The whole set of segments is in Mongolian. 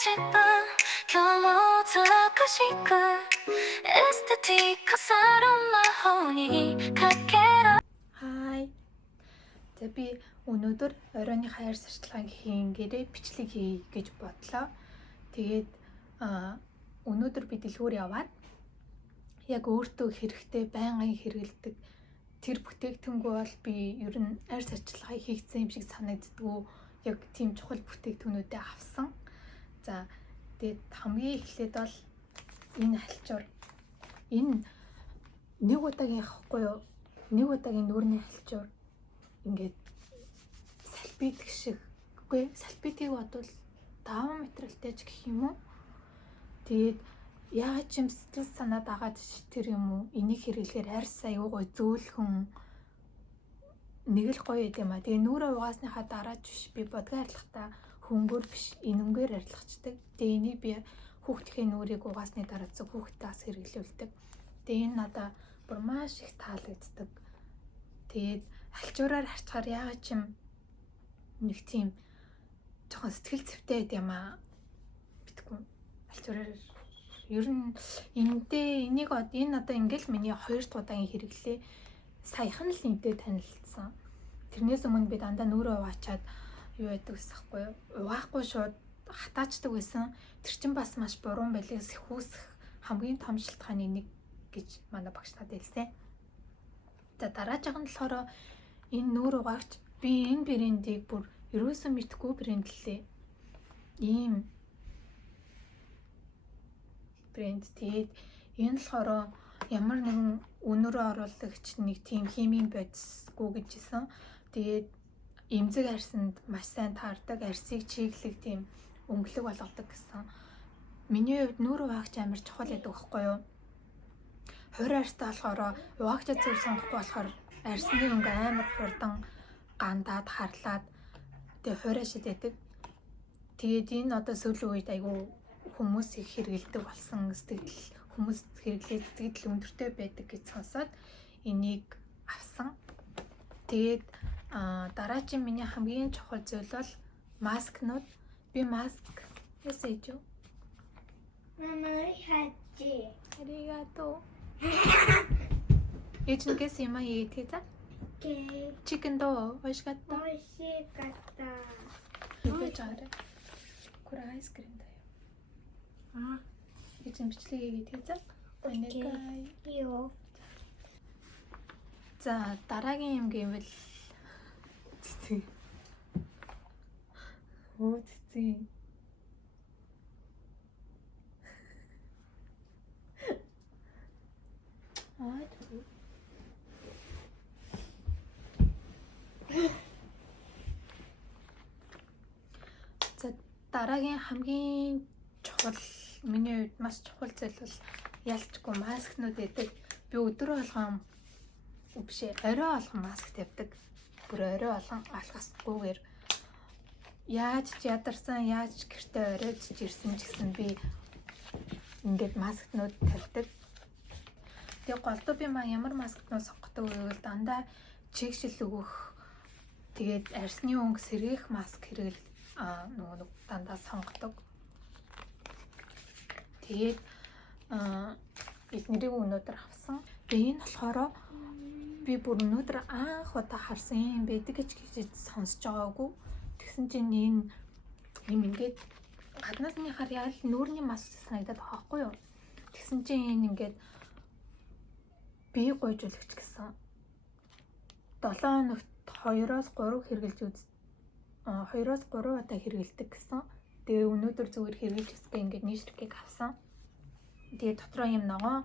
싶은今日も辛くしくエステティック사람 마호니 가케라. Хай. За би өнөөдөр оройны хаяр сурталчилгааг хийн гэрээ бичлэг хий гэж бодлоо. Тэгээд өнөөдөр би дэлгүүр яваад яг өөртөө хэрэгтэй байнгын хэрэгэлдэг тэр бүтээгдэхүүнгүй бол би ер нь арь сурталчилгааг хийгдсэн юм шиг санагддгүү. Яг тийм чухал бүтээгдэхүүнүүдээ авсан. За тэгээд хамгийн эхлээд бол энэ халчуур. Энэ нэг удаагийн явахгүй юу? Нэг удаагийн нүүрний халчуур ингээд салбидг шиг үгүй салбидгийг бодвол 5 метрэлтэй ч гэх юм уу. Тэгээд яагаад ч юм сэтгэл санаа дагаад тэр юм уу энийг хэрэглэхээр арьс аюугай зөөлхөн нэг л гоё юм а. Тэгээ нүрээ угаасныхаа дараа ч биш би бодгоо арилгахтаа хөнгөөр биш энэнгээр арилгачдаг. Тэгээ энийг би хүүхдийн нүрийг угаасны дараа зөв хүүхдээс хэрэглүүлдэг. Тэгээ энэ надаа бүр маш их таалагддаг. Тэгээд халчуураар харцгаар яагаад ч юм нэг тийм жоохон сэтгэл зүйтэй байд юм аа. Битггүй халчуураар ер нь энийг энэ одоо ингээл миний 2 дахь удаагийн хэрэглээ. Саяхан л энтэй танилцсан. Тэрнээс өмнө би дандаа нүрээ угаачаад юу яадаг гэсэхгүй юу? Угаахгүй шууд хатаачдаг байсан. Тэр чинь бас маш буруу байлээ. Сэхүүсэх хамгийн том шалтгааны нэг гэж манай багш надад хэлсэн. За дараагийн нь болохоор энэ нүур угаагч би энэ брендийг бүр ерөөсөө мэдгүй брэнд лээ. Ийм брэнд. Тэгээд энэ болохоор ямар нэгэн өнөрөө оруулагч нэг тийм химийн бодисгүй гэжсэн. Тэгээд эмзэг арьсанд маш сайн таардаг, арьсыг чиглэх тийм өнгөлөг болгодог гэсэн. Миний хувьд нүур угаагч амар чухал гэдэг байхгүй юу? Хурь арьстай болохоор угаагчаа зөв сонгохгүй болохоор арьсны өнгө амар хурдан гандаад харлаад тэгээ хуурай шидэдэг. Тэгээд энэ одоо сүүлийн үед айгүй хүмүүс их хэрэгэлдэг болсон сэтгэл хүмүүс хэрэглээд сэтгэл өндөртэй байдаг гэж сонсоод энийг авсан. Тэгээд дараагийн миний хамгийн чухал зүйл бол маскнууд. Би маск ясэж юу? Мама хатти. Аригато. Ичнэс юм хийгээд Окей. Chickenどう美味しかった？美味しかった。이거 잘해. 그래 아이스크림 다요. 아, 이제 비члэгийг хийгээд окей. 이요. За дараагийн юм гэвэл цэцэг. Оо цэцэг. Аа тэр. За дараагийн хамгийн чухал миний хувьд маш чухал зүйл бол ялчгүй маскнууд байдаг. Би өдрөө болгон бишээ орой болгон маск тавьдаг. Бүр орой болгон алгасгүйгээр яаж ч ядарсан, яаж ч гэртээ оройж ирсэн ч гэсэн би ингээд маскнууд тавьдаг. Тэгээ голдуу би ямар маскнууд сонгодог вэ гэвэл дандаа чигшил өгөх тэгээд арьсны өнгө сэргээх маск хэрэгэл нөгөө дандаа сонгодог. Тэгээд эднэрийг өнөөдөр авсан. Тэгээ энэ болохоор би бүр өнөөдөр анх удаа харсан юм байдаг гэж сонсож байгаагүй. Тэгсэн чинь энэ юм ингээд гаднаас нь хараад нүүрний маск санагдаад байгаа байхгүй юу? Тэгсэн чинь энэ ингээд бие гойжуулагч гэсэн 7 хоногт 2-3 хэрглэж 2-3 удаа хэргэлдэг гэсэн. Тэгээ өнөөдөр зүгээр хэрглэж өсгөө ингээд нийшрхийг авсан. Тэгээ дотроо юм ногоон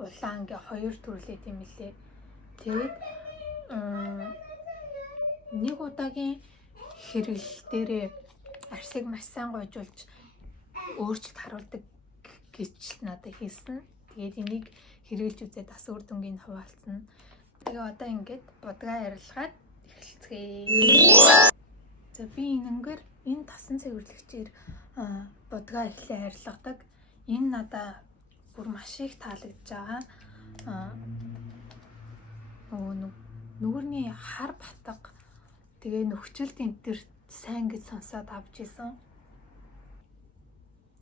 улаан ингээ 2 төрлөө тийм билээ. Тэгээд нэг удаагийн хэрэгэл дээрээ арьсыг маш сайн гойжуулж өөрчлөлт харуулдаг гэж надад хэлсэн. Тэгээд энийг хэрэглэж үзээд бас үр дүнгийн хуваалцсан. Тэгээ одоо ингээд будгаа арилгаад эхэлцгээе. За би энэгээр энэ тасан цэвэрлэгчээр будгаа эхлээ арилгадаг. Энэ надаа бүр маш их таалагдж байгаа. Нүгэрний хар батга тэгээ нөхцөлд энэ төр сайн гэж сонсоод авч исэн.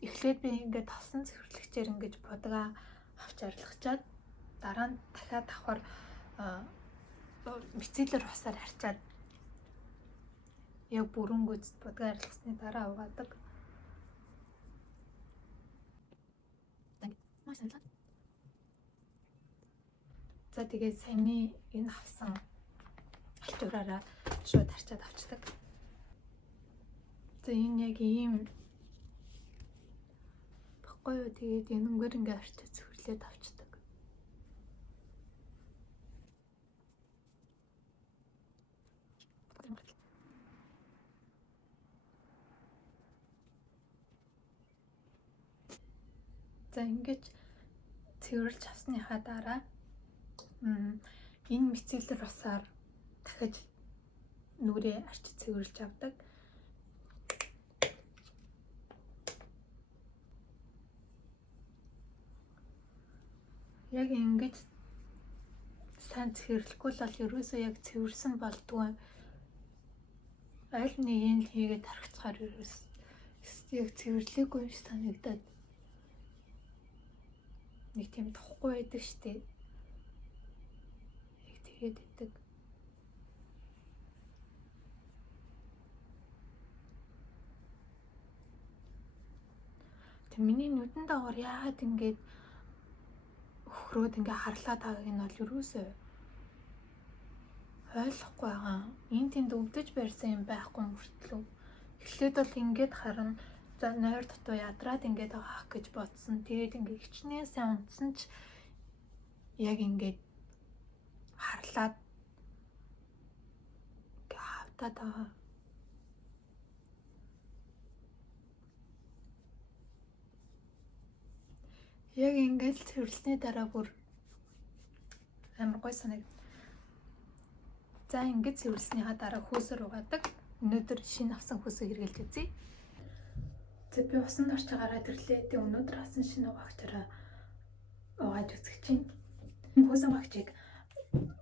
эхлээд би ингээд тавсан цэвэрлэгчээр ингэж бодгаа авч арилгачаад дараа нь дахиад давхар бицэлэр усаар харчаад яг бүрэн гүйцэд бодгаа арилгасны дараа угаадаг. За тэгээд саяны энэ авсан алчуураараа шууд харчаад авчдаг. За энэ яг ийм баггүй юу, тэгээд энэнгээр ингээ харчаад цэвэрлээд авчдаг. За ингэж цэвэрлж авсныхаа дараа энэ мицэлэр усаар дахиж нүрээ арчиж цэвэрлж авдаг. Яг ингэж сайн цэвэрлэхгүй л бол ерөөсөө яг цэвэрсэн болдгүй. Аль нэг юм хийгээд харагцахаар ерөөс яг цэвэрлээгүй юм шиг санагдаад нэг тийм тохгүй байдаг штеп. Яг тэгээд идэг. Тэг миний нүдэн дагавар яагаад ингэж хөрөөд ингээ харлаа таагийг нь бол юусоо ойлгохгүй байгаа. Энд тэнд өвдөж барьсан юм байхгүй мөртлөө. Эхлээд бол ингээд харна. За нойр дотоо ядраад ингээд байгаа гэж бодсон. Тэгээд ингээ хичнээн сайн унтсан ч яг ингээд харлаад хавтаад байгаа. Яг ингээд цэвэрлсний дараа бүр амар гой санагд. За ингээд цэвэрлснийхаа дараа хөөсөр угаадаг. Өнөөдөр шинэ авсан хөөсөө хэрглэж үзье. За би усан дорч гараад ирлээ. Тэг өнөөдөр авсан шинэ угаагчаараа угааж үзэх чинь. Хөөсөн угаагчийг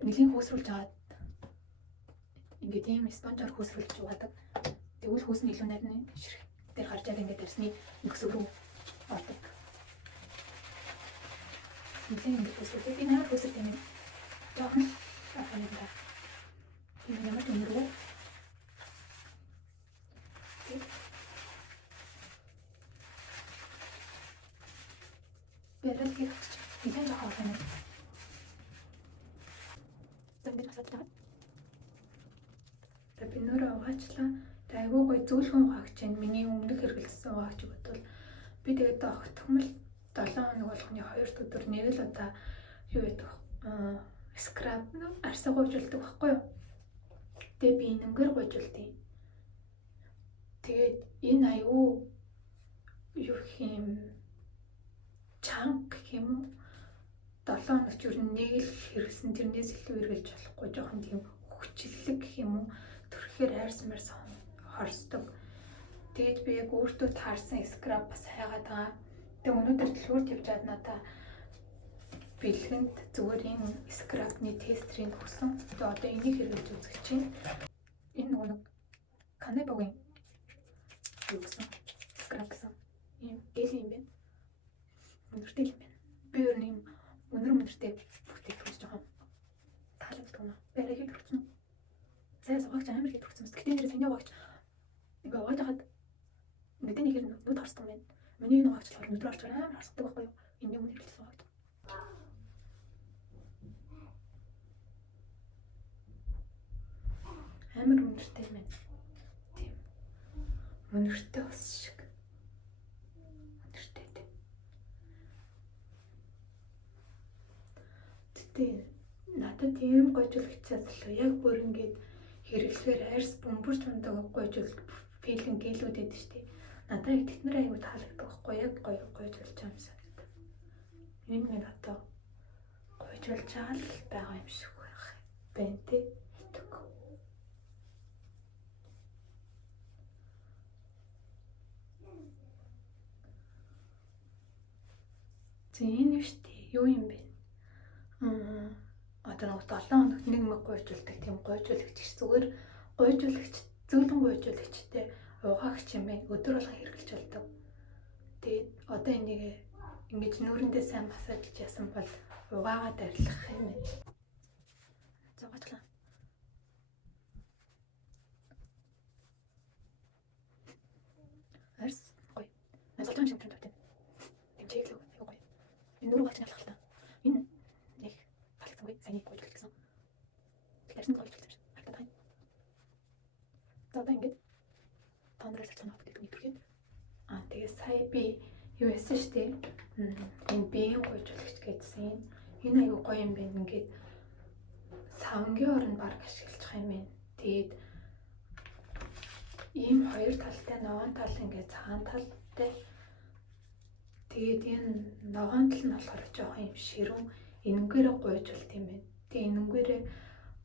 нэлийн хөөсрүүлж аваад ингээд ийм спонжоор хөөсрүүлж угаадаг. Тэгвэл хөөс нь илүү найрны ширхэг дээр гарч яг ингээд ирсний нөхсөг рүү ордог. Нэлийн ингээд хөөсрүүлдэг. Би нээр хөөсрөх юм. Жоохон аханаа. Энэ ямар ч өнөрөө. Бэрэл хийх гэж нэгэн жоо хаваа. Зэмбэр асаад байгаа. Би нөрөө угаачлаа. Айгуу гой зөөлхөн угаагч чинь миний өмнөх хэрэглэсэн угаагч бодвол би тэгээд огтхмол 7 хоног болгоны 2 өдөр нэг л удаа юу яддаг скраб арсаа гойжулдаг байхгүй юу? Тэгээ би энэнгээр гойжулдیں۔ Тэгээд энэ айгуу юу юм чанга гэх юм уу? 7 хоног ч юу нэг л хэрэгсэн тэрнээс илүү эргэлж болохгүй жоохон тийм хүчлэлэг гэх юм уу? Төрөхээр айрсмаар хорсдог. Тэгээд би яг өөртөө таарсан скраб бас хайгаад байгаа. Тэгээ өнөөдөр дэлгүүрт явжаад надаа бэлгэнд зүгээр энэ скрабны тестерийг өгсөн. Тэгээ одоо энийг хэрэглэж үзэх чинь энэ нэг канебогийн юу гэсэн скраб гэсэн ийм гэл юм байна. Өнөртэй юм байна. Би өөр нэг өнөртэй бүтээгдэхүүн жоохон таалагддаг юм. Бэрэ хийж өгсөн. Зайс угаагч амар хийж өгсөн. Гэтэ нэр саний угаагч ингээ угааж хахад мэдээ нэгээр нүд харсдаг юм байна. Миний энэ угаагч болохоор өдрөө олчоор амар харсдаг байхгүй юу? Энийг өмнө хэлсэн угаагч. Амар өнөртэй юм байна. Тийм. Өнөртэй ус шиг. Өнөртэй тийм. Тэгтээ надад тийм гойжуулагчаас л яг бүр ингээд хэрэглэхээр арьс бөмбөрч ундаг гойжуул филинг гэлүүд байдаг шүү дээ. Надад яг тэднэр аягүй таалагддаг байхгүй яг гойжуулж байгаа юм санагдав. Энэ нэг одоо гойжуулж байгаа л байгаа юм шиг байна тий. За энэ шүү дээ. Юу юм бэ? Одоо нэг 7 хоногт нэг мэг гойжуулдаг тийм гойжуулагч зүгээр гойжуулагч зөөлөн гойжуулагчтэй угаагч юм байна. Өдөр болго хэрэглэж болдог. Тэгээд одоо энийг ингэж нүүрэндээ сайн массажлж ясан бол угаагаад арилгах юм байна. За гоцлоо. Арс гоё. Насалж байгаа юм шиг байна. Тэмцээглөө айгуу гоё. Энэ нүүрээ гацж ялах л та. Энэ нэг балцсангүй сайн гоё гэсэн. Тэгэрсэн гоё гэсэн юм шиг. Хатаа тань. За одоо ингэж тондрол салцсан авах гэдэг үгтэй. Тэгээ сая би юу яасан штэ. Энэ биеийн гойжуулагч гэдсэн. Энэ аюу гоё юм байна. Ингээд савнгийн орнд баг ашиглаж байгаа юм байна. Тэгээд ийм хоёр талтай ногоон тал ингээд цагаан талтай. Тэгээд энэ ногоон тал нь болохоор жоохон юм ширүүн энэнгээрээ гойжуулт юм байна. Тэгээд энэнгээрээ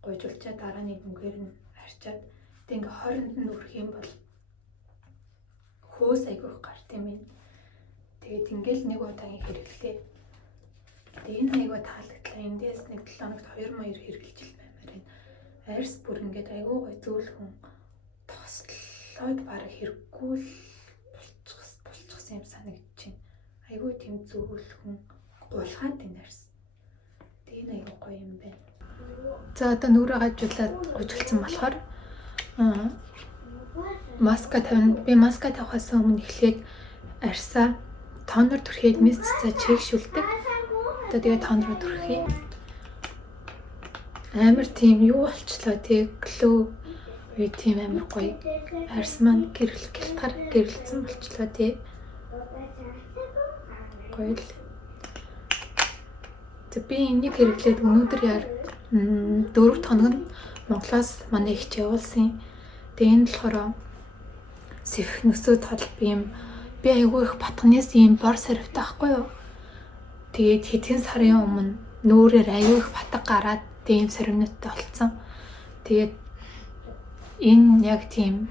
гойжуулчаа дараа нь энэнгээр нь арчаад тэгээд ингээд хооронд нь өрөх юм бол хөөс айгүйх гарт юм байна. Тэгээд ингээл нэг удаагийн хэрэглээ. Тэгээд энэ айгүй таалагдлаа. Эндээс нэг 7 хоногт 2 маяр хэрэглэж ил баймаар байна. Арьс бүр ингээд айгүй гой зөөлхөн тослоод бараг хэрэггүй л булчихсан юм санагдаж байна. Айгүй тийм зөөлхөн гулгаад энэ арьс. Тэгээд энэ айгүй гоё юм байна. За одоо нүрээ гажуулаад гожилцсан болохоор маска тавина. Би маска тавихаас өмнө эхлээд арьсаа тонор түрхээд мис цаа чийгшүүлдэг. Одоо тэгээ тонор түрхий. Амар тийм юу болчлоо тий глөө үе тийм амар гоё. Арьс маань гэрэлтгар гэрэлтсэн болчлоо тий. Гоё л. Тэг би энийг хэрэглээд өнөөдөр яар 4 хоног нь Монголоос манай их явуулсан. Тэгээ энэ болохоор сэвх нөсөө тал би айгүй их батганаас ийм бор сарвтай байхгүй юу. Тэгээд хэдхэн сарын өмнө нүүрээр айгүй их батг гараад ийм сарвнуудтай болцсон. Тэгээд энэ яг тийм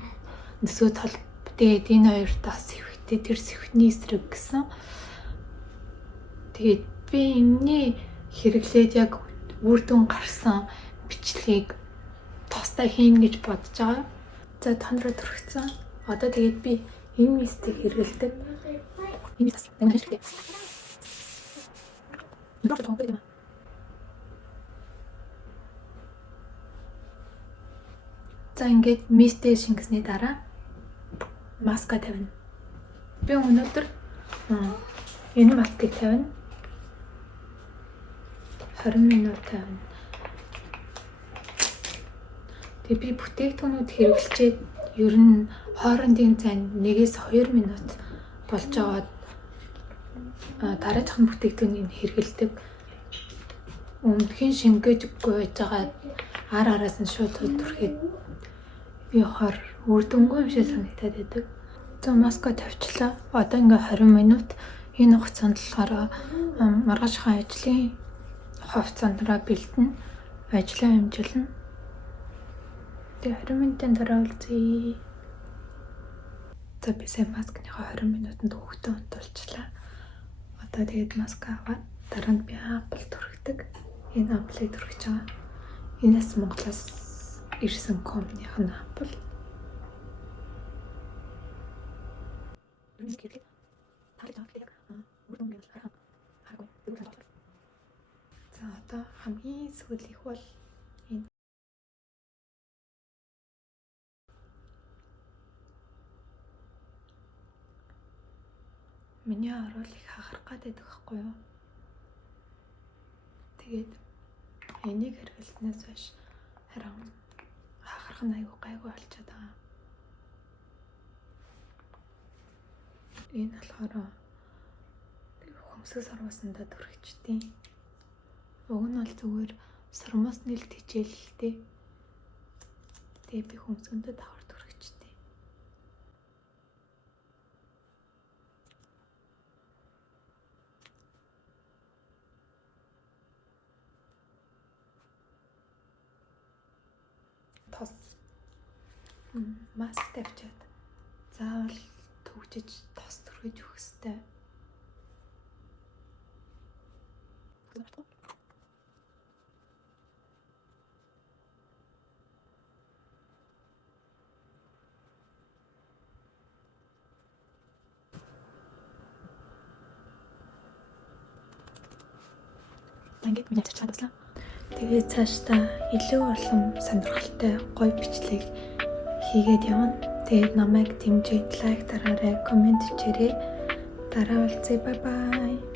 нөсөө тал тэгээд энэ хоёртаа сэвхтэй тэр сэвхний эсрэг гэсэн. Тэгээд би энэний хэрэглээд яг үр дүн гарсан бичлэгийг тустай хийн гэж бодож байгаа. За тонроо төрөгцөн. Одоо тэгээд би энэ мистийг хэрэгэлдэг. Энэ мистас нэг хэрэгтэй. Энэ тоо юм. За ингээд мистээ шингэсний дараа маска тавина. Би өнөөдөр энэ маскыг тавина. 20 минут тавина. Тэгээ би бүтээгдэхүүнүүд хэрэглэчээд ер нь хоорондын зайн 1-2 минут болж аваад дараагийн бүтээгдэхүүнийг хэрэгэлдэг. Өмнөхийн шингээжгүй байж байгаа араас нь шууд төрхэд би хор үр дүнгүй юм шиг санагдаад байдаг. За маска тавьчлаа. Одоо ингээ 20 минут энэ хугацаанд болохоор маргаашхан ажлын хувцандраа бэлдэн ажлаа амжилна. Тэгээ 20 минутын дараа уулзъя. За би сая маскныхаа 20 минутанд хөвгтөө унтуулчлаа. Одоо тэгээд маска аваад дараа нь би ампул түрхдэг. Энэ ампулыг түрхэж байгаа. Энэс Монголоос ирсэн компанийн ампул. За одоо хамгийн сүүлийнх бол энэ миний оруулыг хахарах гэдэг байхгүй юу? Тэгээд энийг хэрэглэснээс хойш харин хахарах нь аюу гайгүй болчиход байгаа. Энэ болохоор хөмсгөл сарваасандаа төрөгчдیں۔ Уг нь бол зүгээр сармаас нэлт хичээлэлтэй. Тэгээ би хөмсгөндөө давхар төрөгчдیں۔ Тос маск тавьчаад заавал төгжиж тос төрөж өгөх ёстой. Ингээд миний авчирчлага дуслаа. Тэгээд цаашдаа илүү олон сонирхолтой гоё бичлэг хийгээд явна. Тэгээд намайг дэмжиж лайк дараарай, комент хийрээ. Дараа уулзъя. Bye bye.